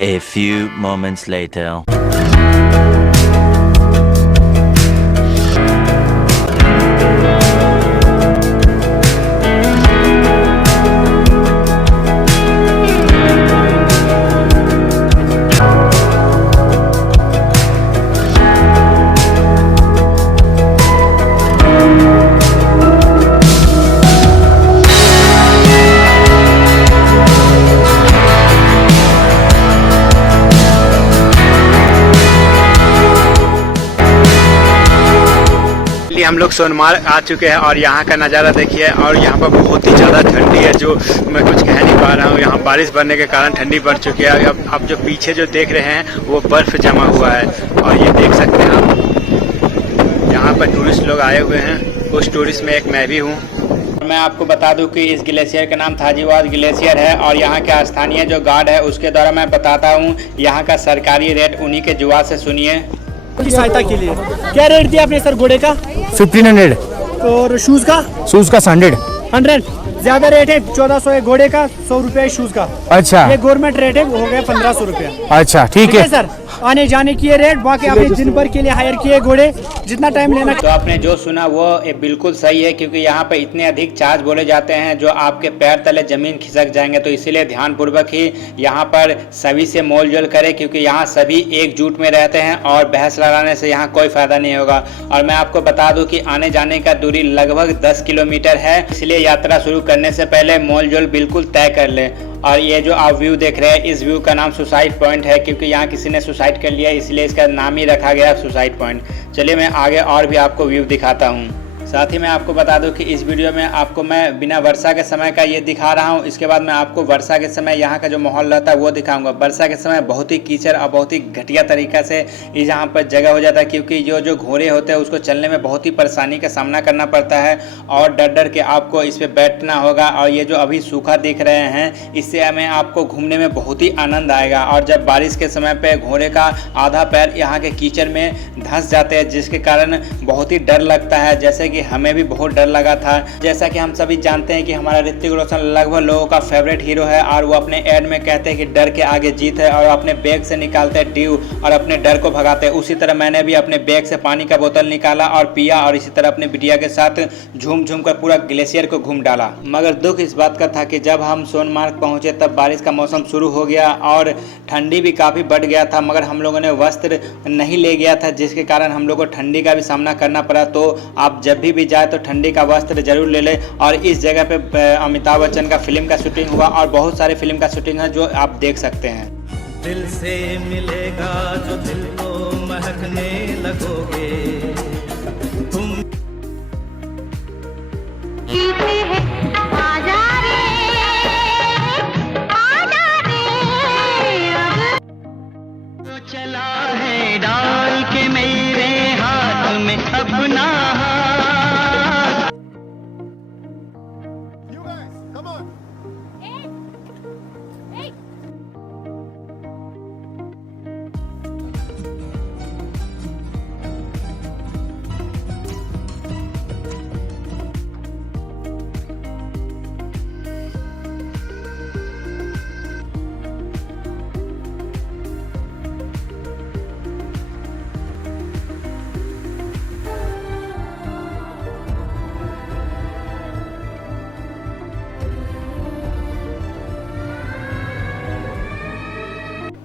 A few moments later. हम लोग सोनमार्ग आ चुके हैं और यहाँ का नज़ारा देखिए। और यहाँ पर बहुत ही ज़्यादा ठंडी है, जो मैं कुछ कह नहीं पा रहा हूँ। यहाँ बारिश बढ़ने के कारण ठंडी बढ़ चुकी है। अब जो पीछे जो देख रहे हैं वो बर्फ़ जमा हुआ है और ये देख सकते हैं आप। यहाँ पर टूरिस्ट लोग आए हुए हैं, उस टूरिस्ट में एक मैं भी हूँ। मैं आपको बता दूं कि इस ग्लेशियर का नाम थाजीवास ग्लेशियर है और यहाँ के स्थानीय जो गार्ड है उसके द्वारा मैं बताता हूँ यहाँ का सरकारी रेट उन्हीं के जुबान से सुनिए। की सहायता के लिए क्या रेट दिया आपने सर घोड़े का? 1500 और शूज का? शूज का 100 ज्यादा रेट है। 1400 है घोड़े का, 100 रुपया शूज का। अच्छा, ये गवर्नमेंट रेट है, हो गया 1500 रुपया। अच्छा ठीक है सर। आने जाने की ये रेट, बाकी आपने दिन भर के लिए हायर किए घोड़े, जितना टाइम लेना। तो आपने जो सुना वो बिल्कुल सही है, क्योंकि यहाँ पे इतने अधिक चार्ज बोले जाते हैं जो आपके पैर तले जमीन खिसक जाएंगे। तो इसीलिए ध्यानपूर्वक ही यहाँ पर सभी से मोल जोल करें, क्योंकि यहाँ सभी एकजुट में रहते हैं और बहस लड़ाने से यहाँ कोई फायदा नहीं होगा। और मैं आपको बता दूं कि आने जाने का दूरी लगभग 10 किलोमीटर है, इसलिए यात्रा शुरू करने से पहले मोल जोल बिल्कुल तय कर लें। और ये जो आप व्यू देख रहे हैं, इस व्यू का नाम सुसाइड पॉइंट है, क्योंकि यहाँ किसी ने सुसाइड कर लिया, इसलिए इसका नाम ही रखा गया सुसाइड पॉइंट। चलिए मैं आगे और भी आपको व्यू दिखाता हूँ। साथ ही मैं आपको बता दूं कि इस वीडियो में आपको मैं बिना वर्षा के समय का ये दिखा रहा हूँ। इसके बाद मैं आपको वर्षा के समय यहाँ का जो माहौल रहता है वो दिखाऊंगा। वर्षा के समय बहुत ही कीचड़ और बहुत ही घटिया तरीका से यहाँ पर जगह हो जाता है, क्योंकि जो घोड़े होते हैं उसको चलने में बहुत ही परेशानी का सामना करना पड़ता है और डर डर के आपको इस पर बैठना होगा। और ये जो अभी सूखा दिख रहे हैं, इससे हमें आपको घूमने में बहुत ही आनंद आएगा। और जब बारिश के समय पर घोड़े का आधा पैर यहाँ के कीचड़ में धंस जाते हैं, जिसके कारण बहुत ही डर लगता है, जैसे कि हमें भी बहुत डर लगा था। जैसा कि हम सभी जानते हैं कि हमारा ऋतिक रोशन लगभग लोगों का फेवरेट हीरो है और वो अपने एड में कहते हैं कि डर के आगे जीत है, और अपने बैग से निकालते हैं ट्यूब और अपने डर को भगाते हैं। उसी तरह मैंने भी अपने बैग से पानी का बोतल निकाला और पिया, और इसी तरह अपनी बिटिया के साथ झूम झूम कर पूरा ग्लेशियर को घूम डाला। मगर दुख इस बात का था कि जब हम सोनमार्ग पहुंचे तब बारिश का मौसम शुरू हो गया और ठंडी भी काफ़ी बढ़ गया था, मगर हम लोगों ने वस्त्र नहीं ले गया था, जिसके कारण हम लोग को ठंडी का भी सामना करना पड़ा। तो आप जब भी जाए तो ठंडी का वस्त्र जरूर ले लें। और इस जगह पे अमिताभ बच्चन का फिल्म का शूटिंग हुआ और बहुत सारे फिल्म का शूटिंग है जो आप देख सकते हैं। दिल से मिलेगा जो दिल को महकने लगोगे तुम। चला है डाल के मेरे हाथ में अपना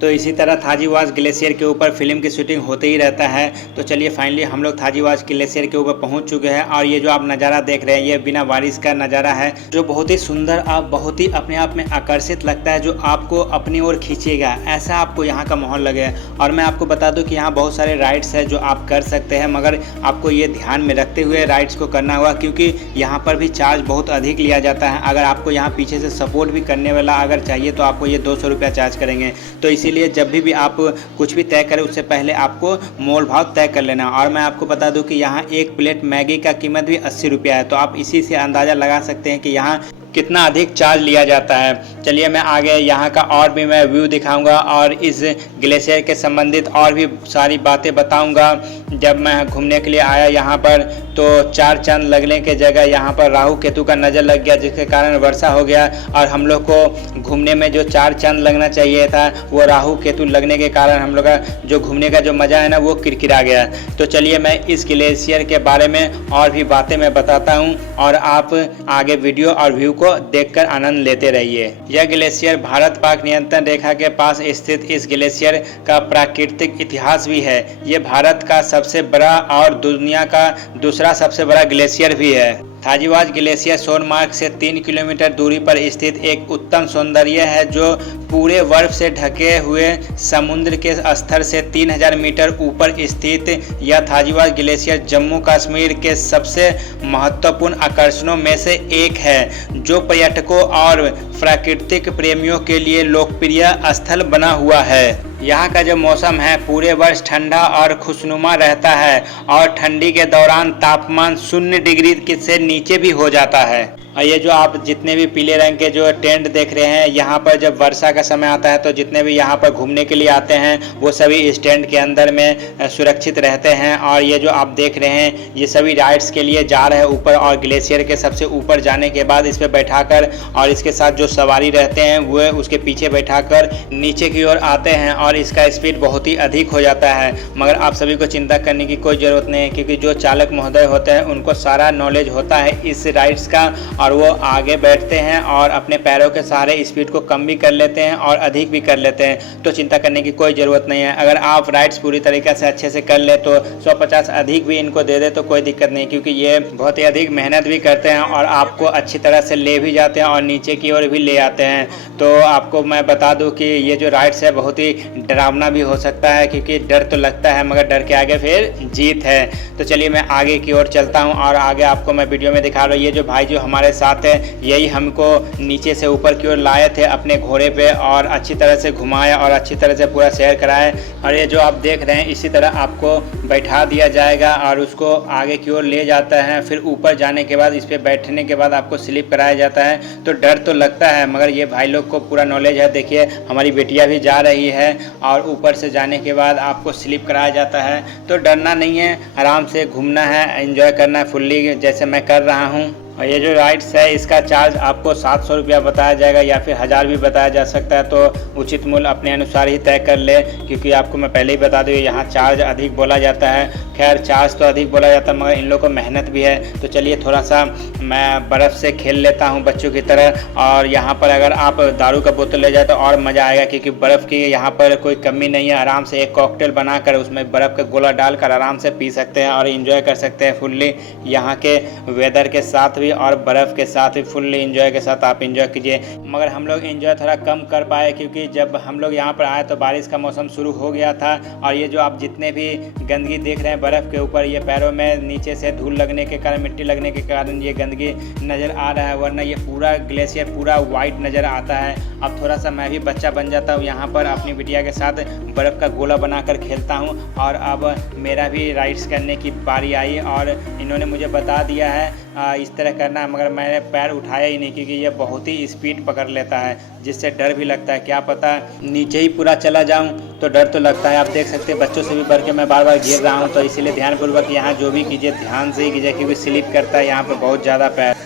तो इसी तरह थाजीवास ग्लेशियर के ऊपर फिल्म की शूटिंग होते ही रहता है। तो चलिए फाइनली हम लोग थाजीवास ग्लेशियर के ऊपर पहुंच चुके हैं और ये जो आप नज़ारा देख रहे हैं ये बिना बारिश का नज़ारा है, जो बहुत ही सुंदर और बहुत ही अपने आप में आकर्षित लगता है, जो आपको अपनी ओर खींचेगा, ऐसा आपको यहाँ का माहौल लगे। और मैं आपको बता दूँ कि यहाँ बहुत सारे राइड्स है जो आप कर सकते हैं, मगर आपको ये ध्यान में रखते हुए राइड्स को करना होगा, क्योंकि यहाँ पर भी चार्ज बहुत अधिक लिया जाता है। अगर आपको यहाँ पीछे से सपोर्ट भी करने वाला अगर चाहिए तो आपको ये 200 रुपया चार्ज करेंगे। तो इसीलिए जब भी आप कुछ भी तय करें उससे पहले आपको मोल भाव तय कर लेना। और मैं आपको बता दूं कि यहाँ एक प्लेट मैगी का कीमत भी 80 रुपया है। तो आप इसी से अंदाज़ा लगा सकते हैं कि यहाँ कितना अधिक चार्ज लिया जाता है। चलिए मैं आगे यहाँ का और भी मैं व्यू दिखाऊंगा और इस ग्लेशियर के संबंधित और भी सारी बातें बताऊंगा। जब मैं घूमने के लिए आया यहाँ पर तो 4 चांद लगने के जगह यहाँ पर राहु केतु का नज़र लग गया, जिसके कारण वर्षा हो गया और हम लोग को घूमने में जो 4 चांद लगना चाहिए था वो राहु केतु लगने के कारण हम लोग का जो घूमने का जो मज़ा है ना वो किरकिरा गया। तो चलिए मैं इस ग्लेशियर के बारे में और भी बातें मैं बताता हूँ और आप आगे वीडियो और व्यू को देखकर आनंद लेते रहिए। यह ग्लेशियर भारत पाक नियंत्रण रेखा के पास स्थित इस ग्लेशियर का प्राकृतिक इतिहास भी है। ये भारत का सबसे बड़ा और दुनिया का दूसरा सबसे बड़ा ग्लेशियर भी है। थाजीवास ग्लेशियर सोनमार्ग से 3 किलोमीटर दूरी पर स्थित एक उत्तम सौंदर्य है जो पूरे बर्फ से ढके हुए समुद्र के स्तर से 3000 मीटर ऊपर स्थित यह थाजीवास ग्लेशियर जम्मू कश्मीर के सबसे महत्वपूर्ण आकर्षणों में से एक है, जो पर्यटकों और प्राकृतिक प्रेमियों के लिए लोकप्रिय स्थल बना हुआ है। यहाँ का जो मौसम है पूरे वर्ष ठंडा और खुशनुमा रहता है और ठंडी के दौरान तापमान 0 डिग्री से नीचे भी हो जाता है। और ये जो आप जितने भी पीले रंग के जो टेंट देख रहे हैं, यहाँ पर जब वर्षा का समय आता है तो जितने भी यहाँ पर घूमने के लिए आते हैं वो सभी इस टेंट के अंदर में सुरक्षित रहते हैं। और ये जो आप देख रहे हैं ये सभी राइड्स के लिए जा रहे हैं ऊपर, और ग्लेशियर के सबसे ऊपर जाने के बाद इस पर बैठाकर और इसके साथ जो सवारी रहते हैं वो उसके पीछे बैठाकर नीचे की ओर आते हैं और इसका स्पीड बहुत ही अधिक हो जाता है। मगर आप सभी को चिंता करने की कोई ज़रूरत नहीं है, क्योंकि जो चालक महोदय होते हैं उनको सारा नॉलेज होता है इस राइड्स का और वो आगे बैठते हैं और अपने पैरों के सहारे स्पीड को कम भी कर लेते हैं और अधिक भी कर लेते हैं। तो चिंता करने की कोई ज़रूरत नहीं है। अगर आप राइड्स पूरी तरीके से अच्छे से कर ले तो 150 अधिक भी इनको दे दे तो कोई दिक्कत नहीं, क्योंकि ये बहुत ही अधिक मेहनत भी करते हैं और आपको अच्छी तरह से ले भी जाते हैं और नीचे की ओर भी ले आते हैं। तो आपको मैं बता दूं कि ये जो राइड्स है बहुत ही डरावना भी हो सकता है, क्योंकि डर तो लगता है मगर डर के आगे फिर जीत है। तो चलिए मैं आगे की ओर चलता हूँ और आगे आपको मैं वीडियो में दिखा रहा हूँ। ये जो भाई जो हमारे साथ है यही हमको नीचे से ऊपर की ओर लाए थे अपने घोड़े पे और अच्छी तरह से घुमाया और अच्छी तरह से पूरा सैर कराए। और ये जो आप देख रहे हैं इसी तरह आपको बैठा दिया जाएगा और उसको आगे की ओर ले जाता है। फिर ऊपर जाने के बाद इस पर बैठने के बाद आपको स्लिप कराया जाता है। तो डर तो लगता है मगर ये भाई लोग को पूरा नॉलेज है। देखिए हमारी बेटियां भी जा रही है और ऊपर से जाने के बाद आपको स्लिप कराया जाता है। तो डरना नहीं है, आराम से घूमना है, एंजॉय करना है फुल्ली, जैसे मैं कर रहा हूँ। और ये जो राइड्स है इसका चार्ज आपको 700 रुपया बताया जाएगा या फिर 1000 भी बताया जा सकता है। तो उचित मूल्य अपने अनुसार ही तय कर ले, क्योंकि आपको मैं पहले ही बता दूँ यहाँ चार्ज अधिक बोला जाता है। खैर चार्ज तो अधिक बोला जाता है मगर इन लोगों को मेहनत भी है। तो चलिए थोड़ा सा मैं बर्फ़ से खेल लेता हूँ बच्चों की तरह। और यहाँ पर अगर आप दारू का बोतल ले जाए तो और मज़ा आएगा, क्योंकि बर्फ़ की यहाँ पर कोई कमी नहीं है। आराम से एक कॉकटेल बनाकर उसमें बर्फ़ का गोला डालकर आराम से पी सकते हैं और इन्जॉय कर सकते हैं फुल्ली। यहाँ के वेदर के साथ भी और बर्फ़ के साथ भी फुल्ली इंजॉय के साथ आप इंजॉय कीजिए। मगर हम लोग इंजॉय थोड़ा कम कर पाए, क्योंकि जब हम लोग यहाँ पर आए तो बारिश का मौसम शुरू हो गया था। और ये जो आप जितने भी गंदगी देख रहे हैं बर्फ़ के ऊपर, ये पैरों में नीचे से धूल लगने के कारण, मिट्टी लगने के कारण ये गंदगी नज़र आ रहा है, वरना ये पूरा ग्लेशियर पूरा वाइट नज़र आता है। अब थोड़ा सा मैं भी बच्चा बन जाता हूँ यहाँ पर, अपनी बिटिया के साथ बर्फ़ का गोला बनाकर खेलता हूँ। और अब मेरा भी राइड्स करने की बारी आई और इन्होंने मुझे बता दिया है इस तरह करना है, मगर मैंने पैर उठाया ही नहीं, क्योंकि ये बहुत ही स्पीड पकड़ लेता है जिससे डर भी लगता है। क्या पता नीचे ही पूरा चला जाऊं, तो डर तो लगता है। आप देख सकते हैं बच्चों से भी बढ़ के मैं बार बार गिर रहा हूं। तो इसीलिए ध्यानपूर्वक यहाँ जो भी कीजिए ध्यान से ही कीजिए, क्योंकि स्लिप करता है यहाँ पर बहुत ज़्यादा पैर।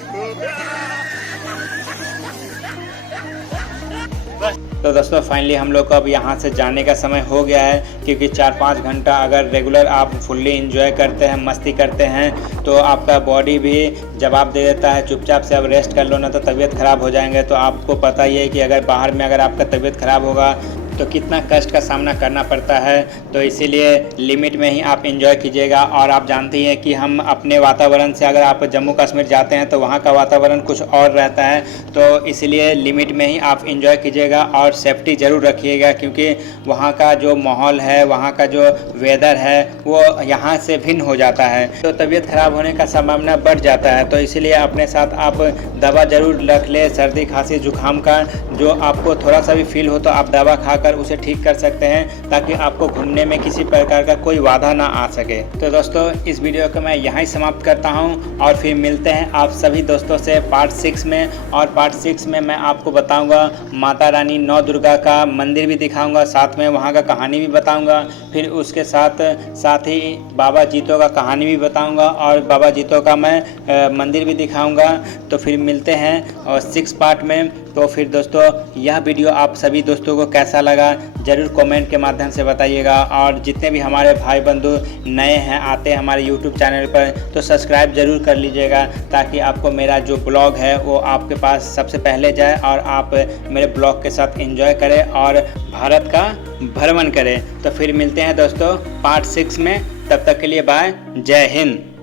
तो दोस्तों फाइनली हम लोग को अब यहाँ से जाने का समय हो गया है, क्योंकि 4-5 घंटा अगर रेगुलर आप फुल्ली इंजॉय करते हैं, मस्ती करते हैं, तो आपका बॉडी भी जवाब दे देता है चुपचाप से अब रेस्ट कर लो ना तो तबीयत ख़राब हो जाएंगे। तो आपको पता ही है कि अगर बाहर में अगर आपका तबीयत ख़राब होगा तो कितना कष्ट का सामना करना पड़ता है। तो इसीलिए लिमिट में ही आप एंजॉय कीजिएगा। और आप जानते हैं कि हम अपने वातावरण से, अगर आप जम्मू कश्मीर जाते हैं तो वहाँ का वातावरण कुछ और रहता है। तो इसलिए लिमिट में ही आप एंजॉय कीजिएगा और सेफ्टी ज़रूर रखिएगा, क्योंकि वहाँ का जो माहौल है, वहाँ का जो वेदर है वो यहाँ से भिन्न हो जाता है, तो तबीयत ख़राब होने का संभावना बढ़ जाता है। तो इसलिए अपने साथ आप दवा ज़रूर रख ले, सर्दी खांसी जुकाम का जो आपको थोड़ा सा भी फील हो तो आप दवा खाकर कर उसे ठीक कर सकते हैं, ताकि आपको घूमने में किसी प्रकार का कोई बाधा ना आ सके। तो दोस्तों इस वीडियो को मैं यहाँ ही समाप्त करता हूँ और फिर मिलते हैं आप सभी दोस्तों से पार्ट 6 में। और पार्ट 6 में मैं आपको बताऊँगा माता रानी नौ दुर्गा का मंदिर भी दिखाऊँगा, साथ में वहाँ का कहानी भी बताऊँगा। फिर उसके साथ ही बाबा जीतो का कहानी भी बताऊंगा और बाबा जीतो का मैं मंदिर भी दिखाऊंगा। तो फिर मिलते हैं और 6 पार्ट में। तो फिर दोस्तों यह वीडियो आप सभी दोस्तों को कैसा लगा ज़रूर कमेंट के माध्यम से बताइएगा। और जितने भी हमारे भाई बंधु नए हैं आते हैं हमारे यूट्यूब चैनल पर, तो सब्सक्राइब ज़रूर कर लीजिएगा, ताकि आपको मेरा जो ब्लॉग है वो आपके पास सबसे पहले जाए और आप मेरे ब्लॉग के साथ एंजॉय करें और भारत का भ्रमण करें। तो फिर मिलते हैं दोस्तों पार्ट 6 में, तब तक के लिए बाय, जय हिंद।